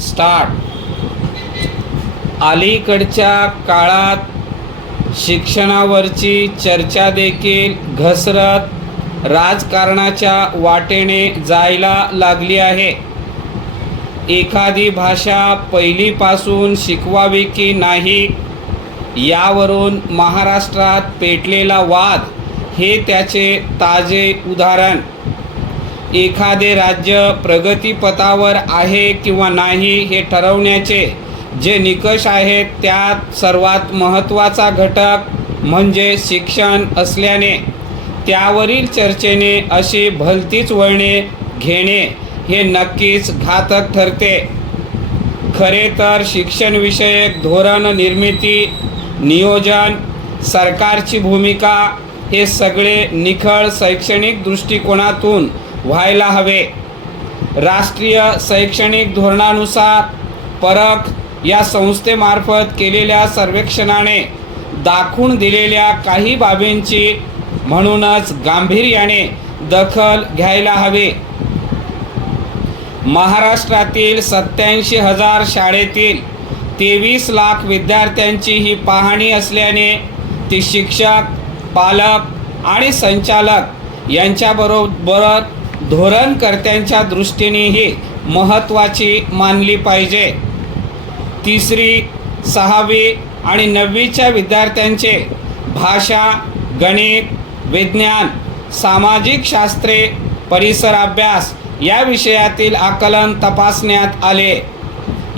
Start. अलीकडच्या काळात शिक्षणावरची चर्चा देखील घसरत राजकारणाच्या वाटेने जायला लागली आहे. एखादी भाषा पहिलीपासून शिकवावी की नाही यावरून महाराष्ट्रात पेटलेला वाद हे त्याचे ताजे उदाहरण. एखादे राज्य प्रगतीपथावर आहे किंवा नाही हे ठरवण्याचे जे निकष आहेत त्यात सर्वात महत्त्वाचा घटक म्हणजे शिक्षण असल्याने त्यावरील चर्चेने अशी भलतीच वळणे घेणे हे नक्कीच घातक ठरते. खरे तर शिक्षणविषयक धोरण निर्मिती, नियोजन, सरकारची भूमिका हे सगळे निखळ शैक्षणिक दृष्टिकोनातून व्हायला हवे. राष्ट्रीय शैक्षणिक धोरणानुसार परख या संस्थेमार्फत केलेल्या सर्वेक्षणाने दाखवून दिलेल्या काही बाबींची म्हणूनच गांभीर्याने दखल घ्यायला हवी. महाराष्ट्रातील 87,000 शाळेतील 23 लाख विद्यार्थ्यांची ही पाहणी असल्याने ती शिक्षक, पालक आणि संचालक यांच्याबरोबर धोरणकर्त्यांच्या दृष्टीनेही महत्त्वाची मानली पाहिजे. 3री, 6वी आणि 9वीच्या विद्यार्थ्यांचे भाषा, गणित, विज्ञान, सामाजिक शास्त्रे, परिसर अभ्यास या विषयातील आकलन तपासण्यात आले.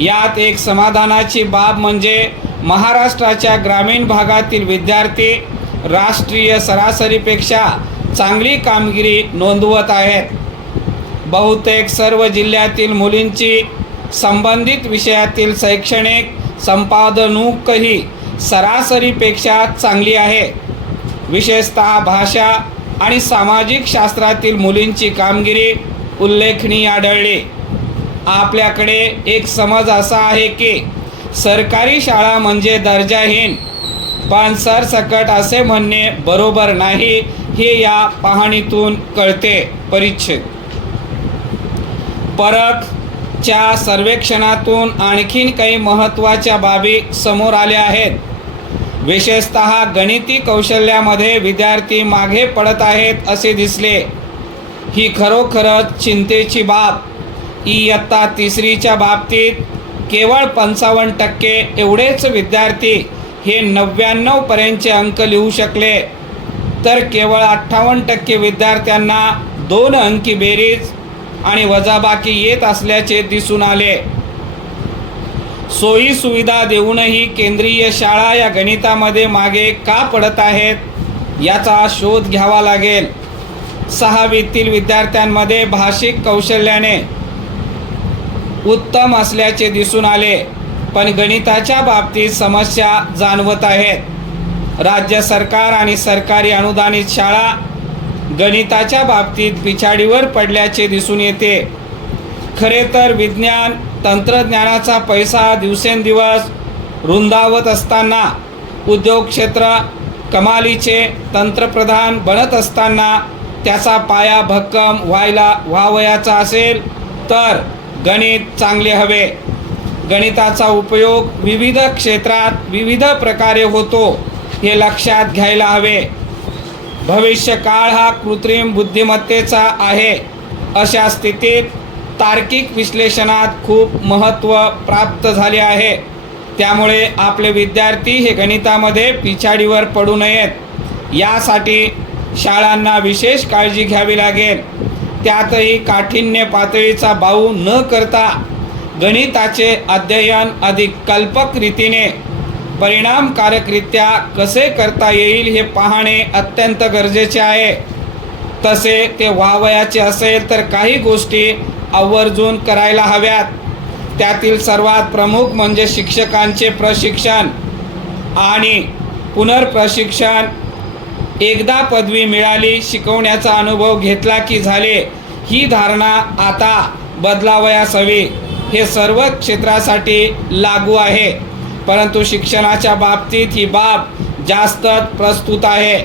यात एक समाधानाची बाब म्हणजे महाराष्ट्राच्या ग्रामीण भागातील विद्यार्थी राष्ट्रीय सरासरीपेक्षा चांगली कामगिरी नोंदवत आहेत. बहुतेक सर्व जिल्ह्यातील मुलींची संबंधित विषयातील शैक्षणिक संपादनूकही सरासरीपेक्षा चांगली आहे. विशेषतः भाषा आणि सामाजिक शास्त्रातील मुलींची कामगिरी उल्लेखनीय आढळली. आपल्याकडे एक समज असा आहे की सरकारी शाळा म्हणजे दर्जाहीन, पण सरसकट असे म्हणणे बरोबर नाही हे या पाहणीतून कळते. परिच्छेद. परखच्या सर्वेक्षणातून आणखीन काही महत्त्वाच्या बाबी समोर आल्या आहेत. विशेषतः गणिती कौशल्यामध्ये विद्यार्थी मागे पडत आहेत असे दिसले. ही खरोखरच चिंतेची बाब. इयत्ता 3रीच्या बाबतीत केवळ 55% एवढेच विद्यार्थी हे 99 पर्यंतचे अंक लिहू शकले, तर केवळ 58% विद्यार्थ्यांना 2 अंकी बेरीज आणि वजाबाकी येत असल्याचे दिसून आले. सोयी सुविधा देऊनही केंद्रीय शाळा या गणितामध्ये मागे का पडत आहेत याचा शोध घ्यावा लागेल. 6वीतील विद्यार्थ्यांमध्ये भाषिक कौशल्याने उत्तम असल्याचे दिसून आले, पण गणिताच्या बाबतीत समस्या जाणवत आहेत. राज्य सरकार आणि सरकारी अनुदानित शाळा गणिताच्या बाबतीत पिछाडीवर पडल्याचे दिसून येते. खरे तर विज्ञान तंत्रज्ञानाचा पैसा दिवसेंदिवस रुंदावत असताना, उद्योग क्षेत्र कमालीचे तंत्रप्रधान बनत असताना त्याचा पाया भक्कम व्हावयाचा असेल तर गणित चांगले हवे. गणिताचा उपयोग विविध क्षेत्रात विविध प्रकारे होतो हे लक्षात घ्यायला हवे. भविष्यकाळ हा कृत्रिम बुद्धिमत्तेचा आहे. अशा स्थितीत तार्किक विश्लेषणात खूप महत्त्व प्राप्त झाले आहे. त्यामुळे आपले विद्यार्थी हे गणितामध्ये पिछाडीवर पडू नयेत यासाठी शाळांना विशेष काळजी घ्यावी लागेल. त्यातही काठिण्य पातळीचा बाऊ न करता गणिताचे अध्ययन अधिक कल्पक रीतीने परिणामकारकरित्या कसे करता येईल हे पाहणे अत्यंत गरजेचे आहे. तसे ते व्हावयाचे असेल तर काही गोष्टी आवर्जून करायला हव्यात. त्यातील सर्वात प्रमुख म्हणजे शिक्षकांचे प्रशिक्षण आणि पुनर्प्रशिक्षण. एकदा पदवी मिळाली, शिकवण्याचा अनुभव घेतला की झाले ही धारणा आता बदलावयास हवी. हे सर्व क्षेत्रासाठी लागू आहे, परंतु शिक्षणाच्या बाबतीत ही बाब जास्तच प्रस्तुत आहे.